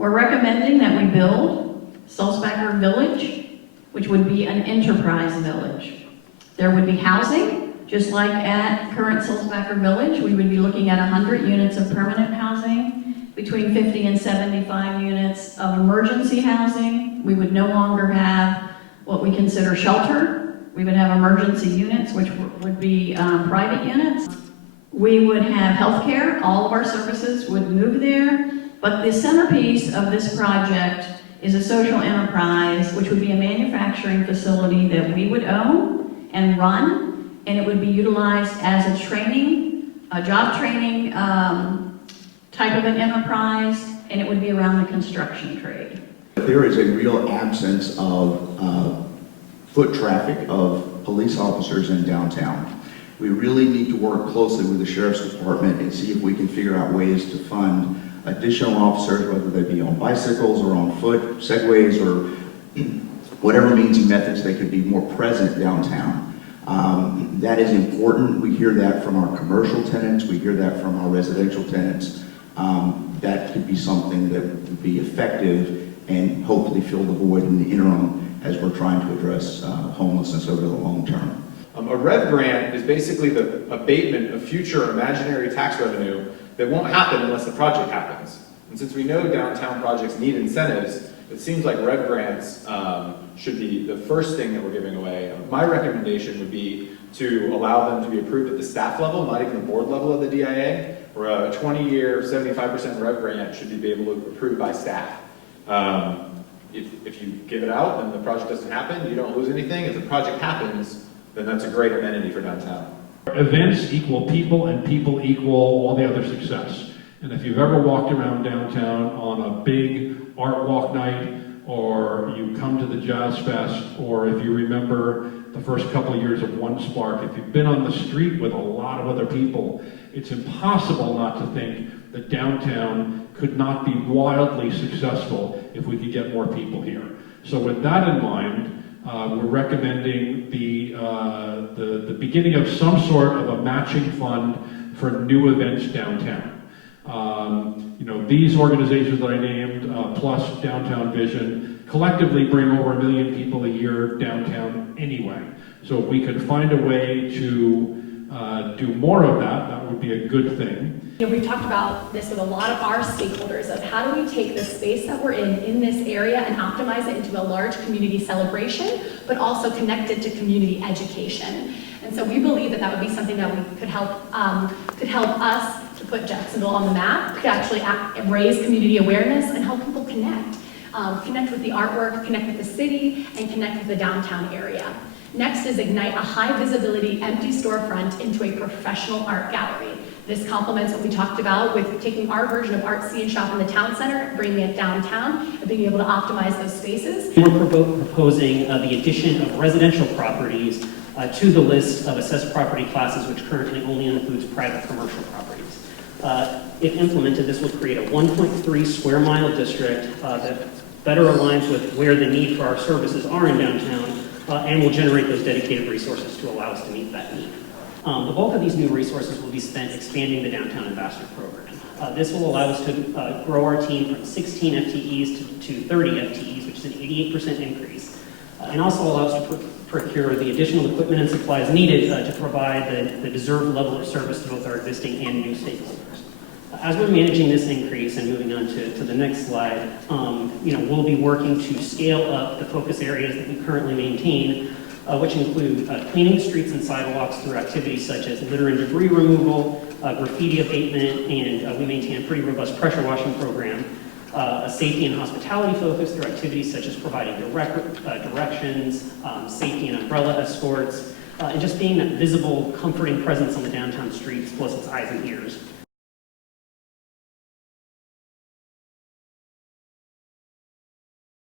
We're recommending that we build Sulzbacher Village, which would be an enterprise village. There would be housing, just like at current Sulzbacher Village. We would be looking at 100 units of permanent housing, between 50 and 75 units of emergency housing. We would no longer have what we consider shelter. We would have emergency units, which would be private units. We would have healthcare. All of our services would move there. But the centerpiece of this project is a social enterprise, which would be a manufacturing facility that we would own and run, and it would be utilized as a job training type of an enterprise, and it would be around the construction trade. There is a real absence of foot traffic of police officers in downtown. We really need to work closely with the Sheriff's Department and see if we can figure out ways to fund additional officers, whether they be on bicycles or on foot, segways, or whatever means and methods they could be more present downtown. That is important. We hear that from our commercial tenants. We hear that from our residential tenants. That could be something that would be effective and hopefully fill the void in the interim as we're trying to address homelessness over the long term. A REV grant is basically the abatement of future imaginary tax revenue that won't happen unless the project happens. And since we know downtown projects need incentives, it seems like REV grants should be the first thing that we're giving away. My recommendation would be to allow them to be approved at the staff level, not even the board level of the DIA, where a 20-year, 75% REV grant should be able to be approved by staff. If you give it out and the project doesn't happen, you don't lose anything. If the project happens, then that's a great amenity for downtown. Events equal people, and people equal all the other success. And if you've ever walked around downtown on a big art walk night, or you come to the Jazz Fest, or if you remember the first couple of years of One Spark, if you've been on the street with a lot of other people, it's impossible not to think that downtown could not be wildly successful if we could get more people here. So with that in mind, we're recommending the beginning of some sort of a matching fund for new events downtown. These organizations that I named, plus Downtown Vision, collectively bring over 1 million people a year downtown anyway. So if we could find a way to do more of that, that would be a good thing. We've talked about this with a lot of our stakeholders of how do we take the space that we're in this area and optimize it into a large community celebration, but also connect it to community education. And so we believe that that would be something that we could help us to put Jacksonville on the map, could actually raise community awareness and help people connect. Connect with the artwork, connect with the city, and connect with the downtown area. Next is ignite a high visibility empty storefront into a professional art gallery. This complements what we talked about with taking our version of Art, See, and Shop in the town center, bringing it downtown, and being able to optimize those spaces. We're proposing the addition of residential properties to the list of assessed property classes, which currently only includes private commercial properties. If implemented, this will create a 1.3 square mile district that better aligns with where the need for our services are in downtown, and will generate those dedicated resources to allow us to meet that need. The bulk of these new resources will be spent expanding the Downtown Ambassador Program. This will allow us to grow our team from 16 FTEs to 30 FTEs, which is an 88% increase, and also allow us to procure the additional equipment and supplies needed to provide the deserved level of service to both our existing and new stakeholders. As we're managing this increase and moving on to the next slide, we'll be working to scale up the focus areas that we currently maintain, which include cleaning streets and sidewalks through activities such as litter and debris removal, graffiti abatement, and we maintain a pretty robust pressure washing program, a safety and hospitality focus through activities such as providing directions, safety and umbrella escorts, and just being that visible, comforting presence on the downtown streets, plus its eyes and ears.